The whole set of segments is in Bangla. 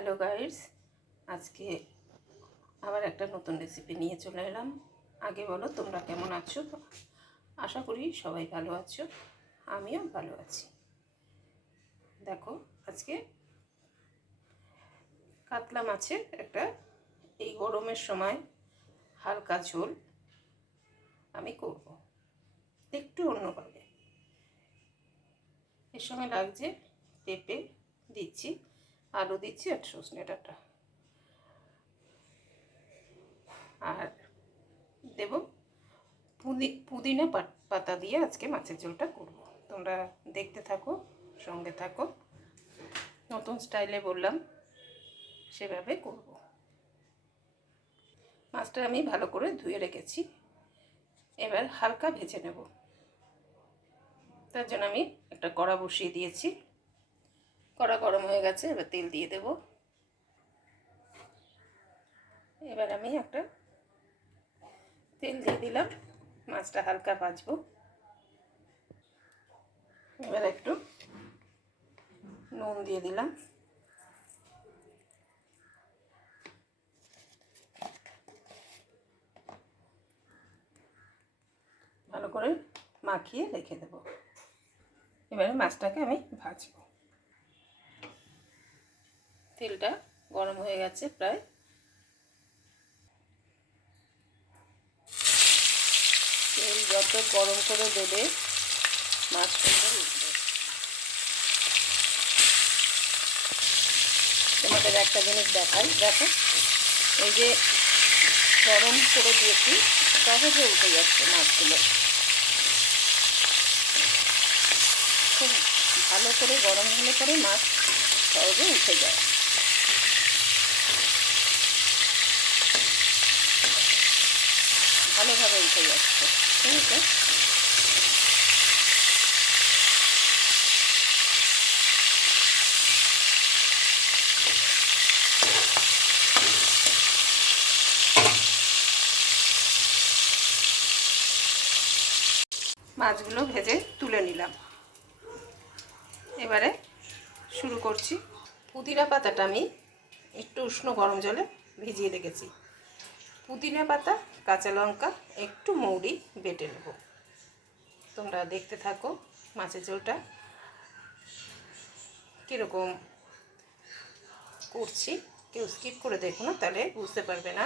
হ্যালো গাইস, আজকে আবার একটা নতুন রেসিপি নিয়ে চলে এলাম। আগে বলো তোমরা কেমন আছো? আশা করি সবাই ভালো আছো, আমিও ভালো আছি। দেখো, আজকে কাতলা মাছের একটা এই গরমের সময় হালকা ঝোল আমি করব, একটু অন্যভাবে। এর সঙ্গে লাগছে পেঁপে দিচ্ছি, আলু দিচ্ছি আর সজনে ডাঁটা, আর দেব পুদিনা পাতা দিয়ে আজকে মাছের ঝোলটা করব। তোমরা দেখতে থাকো, সঙ্গে থাকো। নতুন স্টাইলে বললাম, সেভাবে করব। মাছটা আমি ভালো করে ধুয়ে রেখেছি, এবার হালকা ভেজে নেব। তার জন্য আমি একটা কড়া বসিয়ে দিয়েছি। কড়া গরম হয়ে গেছে, এবার তেল দিয়ে দেব। এবার আমি একটা তেল দিয়ে দিলাম, মাছটা হালকা ভাজবো। এবার একটু নুন দিয়ে দিলাম, ভালো করে মাখিয়ে রেখে দেব। এবারে মাছটাকে আমি ভাজবো। তেলটা গরম হয়ে গেছে প্রায়। তেল যত গরম করে দেবে মাছ সুন্দর উঠবে। তোমাদের একটা জিনিস দেখাই, দেখো, এই যে গরম করে দিয়েছি, সহজে উঠে যাচ্ছে মাছগুলো। খুব ভালো করে গরম হলে পরে মাছ সহজে উঠে যায়। ভালোভাবে উঠে যাচ্ছে, ঠিক আছে। মাছগুলো ভেজে তুলে নিলাম। এবারে শুরু করছি। পুদিনা পাতাটা আমি একটু উষ্ণ গরম জলে ভিজিয়ে রেখেছি। পুদিনা পাতা, কাঁচা লঙ্কা, একটু মৌরি বেটে নেব। তোমরা দেখতে থাকো মাছের ঝোলটা কীরকম করছি। কেউ স্কিপ করে দেখো না, তাহলে বুঝতে পারবে না।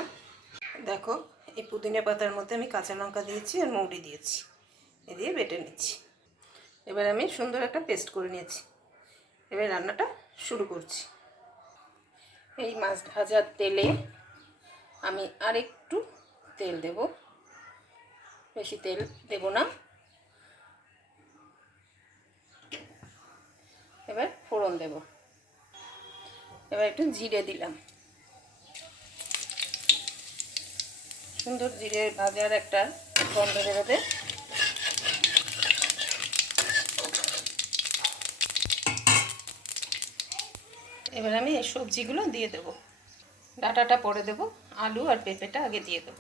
দেখো, এই পুদিনা পাতার মধ্যে আমি কাঁচা লঙ্কা দিয়েছি আর মৌরি দিয়েছি, এ দিয়ে বেটে নিচ্ছি। এবার আমি সুন্দর একটা পেস্ট করে নিয়েছি। এবার রান্নাটা শুরু করছি। এই মাছ ভাজার তেলে আমি আরেকটু তেল দেব, বেশি তেল দেব না। এবার ফোড়ন দেব। এবার একটু জিরে দিলাম, সুন্দর জিরে ভাজার একটা গন্ধ বেরোবে। এবার আমি এই সবজিগুলো দিয়ে দেব। ডাঁটাটা পরে দেব, আলু আর পেঁপেটা আগে দিয়ে দেব।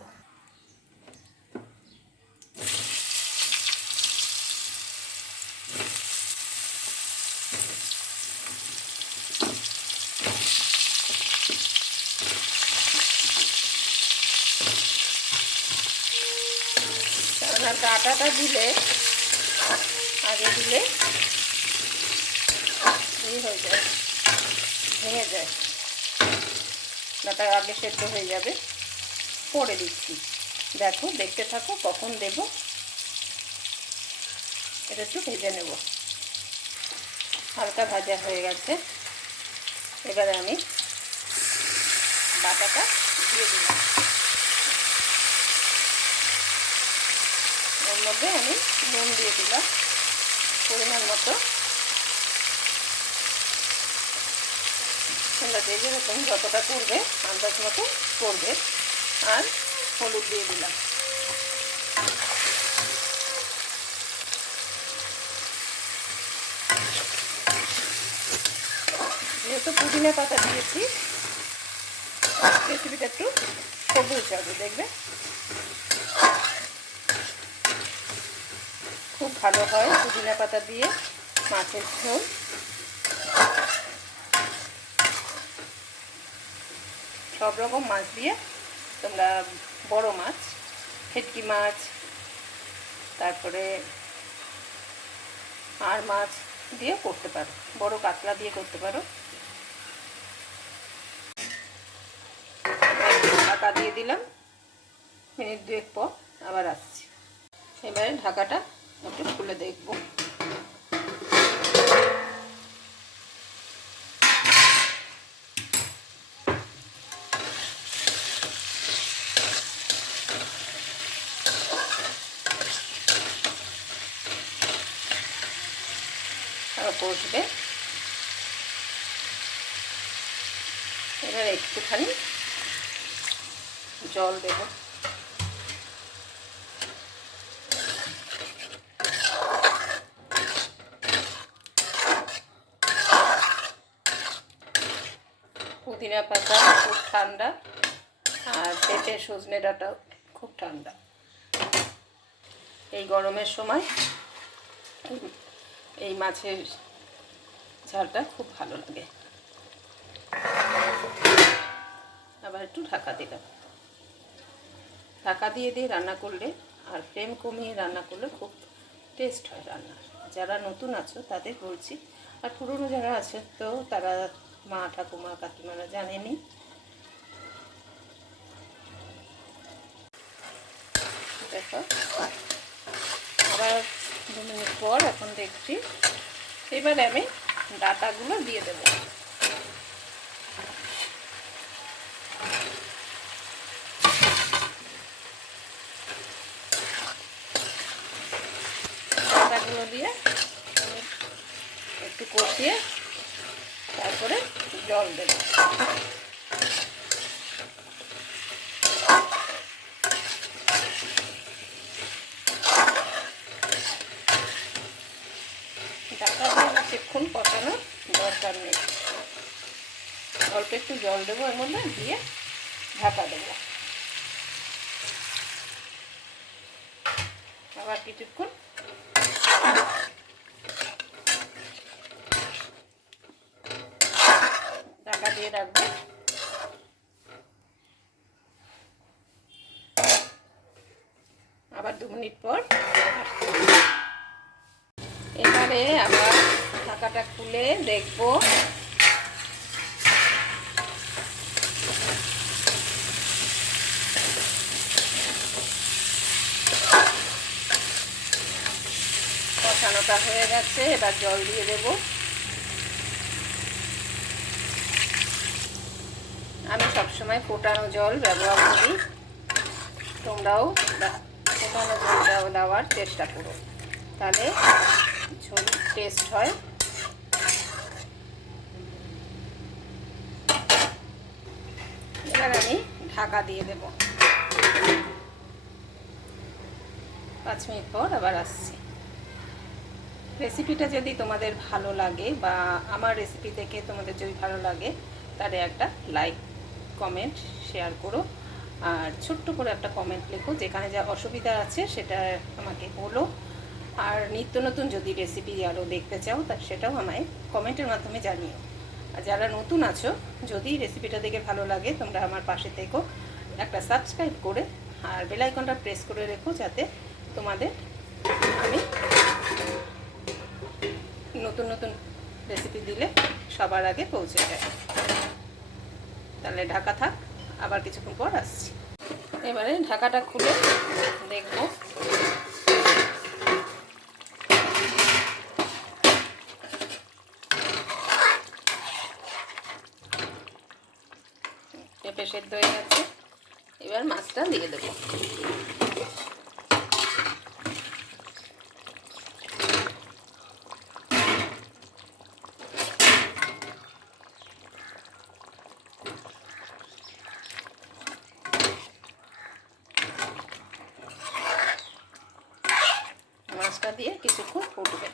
কারণ ডাঁটাটা দিলে আগে দিলে হয়ে যায়, ভেঙে যায়। ডাঁটা আগে সেদ্ধ হয়ে যাবে, পরে দিচ্ছি। দেখো, দেখতে থাকো কখন দেব। এটা একটু ভেজে নেব। হালকা ভাজা হয়ে গেছে। এবারে আমি বাটাটা দিয়ে দিলাম। ওর মধ্যে আমি নুন দিয়ে দিলাম পরিমাণ মতো। তোমরা যে যেরকম যতটা করবে আন্দাজ মতো করবে। আর হলুদ দিয়ে দিলাম। যেহেতু পুদিনা পাতা দিয়েছি, রেসিপিটা একটু সবুজ হবে, দেখবে খুব ভালো হয় পুদিনা পাতা দিয়ে মাছের ঝোল। সব রকম মাছ দিয়ে তোমরা বড় মাছ, ভেটকি মাছ, তারপরে আর মাছ দিয়ে করতে পারো, বড় কাতলা দিয়ে করতে পারো। ঢাকা দিয়ে দিলাম, মিনিট 2 পর আবার আসছি। এবারে ঢাকাটা একটু খুলে দেখব। কষবে, এবার একটুখানি জল দেব। পুদিনা পাতা খুব ঠান্ডা, আর পেঁপে সজনে ডাঁটাও খুব ঠান্ডা। এই গরমের সময় এই মাছের ঝালটা খুব ভালো লাগে। আবার একটু ঢাকা দিলাম। ঢাকা দিয়ে দিয়ে রান্না করলে আর ফ্লেম কমিয়ে রান্না করলে খুব টেস্ট হয় রান্নার। যারা নতুন আছো তাদের বলছি, আর পুরনো যারা আছে তো তারা মা ঠাকুমা কাকিমারা জানেনি। দেখো আবার 2 মিনিট পর এখন দেখছি। এবারে আমি ডাঁটাগুলো দিয়ে দেবো। ডাঁটাগুলো দিয়ে একটু কষিয়ে তারপরে জল দেবো। ঢাকা দিয়ে বেশিক্ষণ কষানোর দরকার নেই, অল্প একটু জল দেবো এর মধ্যে, দিয়ে ঢাকা দেবো। আবার কিছুক্ষণ ঢাকা দিয়ে রাখবো। আবার 2 মিনিট পর এবারে আবার ঢাকাটা খুলে দেখবো। কষানোটা হয়ে গেছে, এবার জল দিয়ে দেব। আমি সবসময় ফোটানো জল ব্যবহার করি, তোমরাও ফোটানো জল দেওয়ার চেষ্টা করো, তাহলে ঝোল টেস্ট হয়। এবার আমি ঢাকা দিয়ে দেব। 5 মিনিট পর আবার আসছি। রেসিপিটা যদি তোমাদের ভালো লাগে বা আমার রেসিপি দেখে তোমাদের যদি ভালো লাগে তাহলে একটা লাইক, কমেন্ট, শেয়ার করো, আর ছোট্ট করে একটা কমেন্ট লেখো, যেখানে যা অসুবিধা আছে সেটা আমাকে বলো। আর নিত্য নতুন যদি রেসিপি আরও দেখতে চাও তা সেটাও আমায় কমেন্টের মাধ্যমে জানিও। আর যারা নতুন আছো, যদি রেসিপিটা দেখে ভালো লাগে তোমরা আমার পাশে থেকো, একটা সাবস্ক্রাইব করে আর বেল আইকনটা প্রেস করে রেখো, যাতে তোমাদের আমি নতুন নতুন রেসিপি দিলে সবার আগে পৌঁছে যায়। তাহলে ঢাকা থাক, আবার কিছুক্ষণ পর আসছি। এবারে ঢাকাটা খুলে দেখব। পেঁপে সেদ্ধ হয়ে গেছে, এবার মাছটা দিয়ে দেবো। মাছটা দিয়ে কিছুক্ষণ ফুটবে।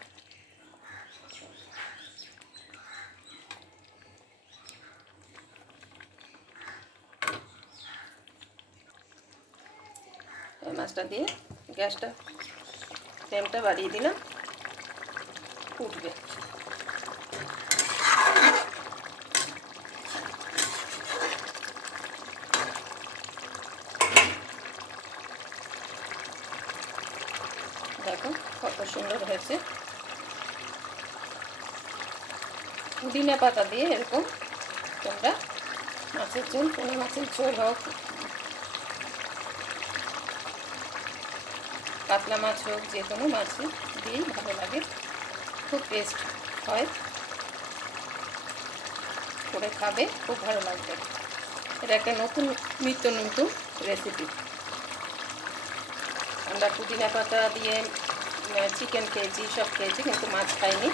মাছটা দিয়ে গ্যাসটা ফ্লেমটা বাড়িয়ে দিলাম, ফুটবে। সুন্দর হয়েছে। পুদিনা পাতা দিয়ে এরকম তোমরা মাছের ঝোল, পোনা মাছের ঝোল হোক, কাতলা মাছ হোক, যে কোনো মাছই দিয়েই ভালো লাগে, খুব টেস্ট হয়, করে খাবে, খুব ভালো লাগবে। এটা একটা নতুন নিত্য নতুন রেসিপি। আমরা পুদিনা পাতা দিয়ে চিকেন খেয়েছি, সব খেয়েছি, কিন্তু মাছ খাইনি।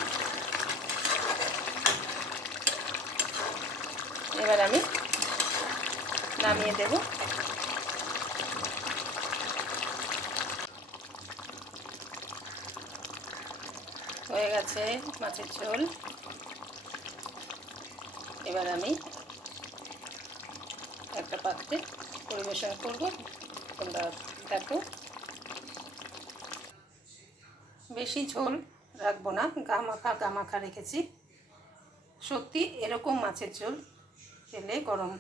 এবার আমি নামিয়ে দেব। হয়ে গেছে মাছের ঝোল। এবার আমি একটা পাত্রে পরিবেশন করব, তোমরা দেখো। বেশি ঝোল রাখবো না, গামাখা রেখেছি। সত্যি এরকম মাছের ঝোল খেলে গরম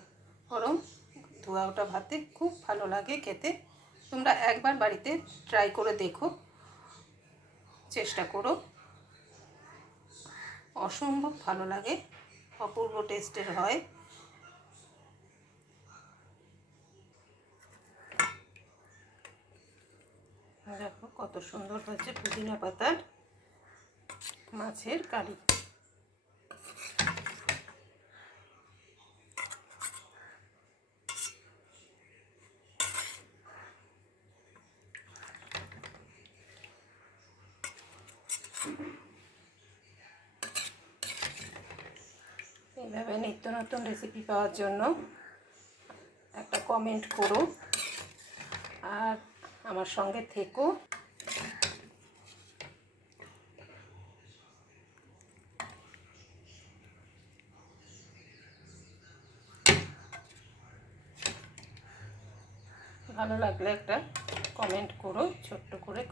গরম ধোয়া ওটা ভাতে খুব ভালো লাগে খেতে। তোমরা একবার বাড়িতে ট্রাই করে দেখো, চেষ্টা করো, অসম্ভব ভালো লাগে, অপূর্ব টেস্টের হয়। দেখো কত সুন্দর হয়েছে পুদিনা পাতার মাছের কারি। এইভাবে নিত্য নতুন রেসিপি পাওয়ার জন্য একটা কমেন্ট করো আর আমার সঙ্গে থেকো। ভালো লাগলে একটা কমেন্ট করো ছোট্ট করে,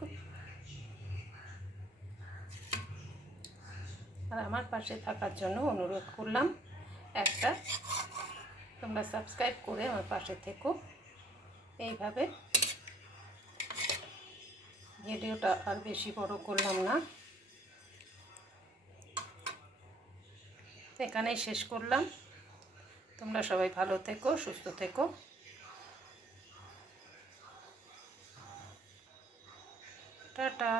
আর আমার পাশে থাকার জন্য অনুরোধ করলাম, একটা তোমরা সাবস্ক্রাইব করে আমার পাশে থেকো। এইভাবে ভিডিওটা আর বেশি বড় করলাম না, এখানেই শেষ করলাম। তোমরা সবাই ভালো থেকো, সুস্থ থেকো, টাটা।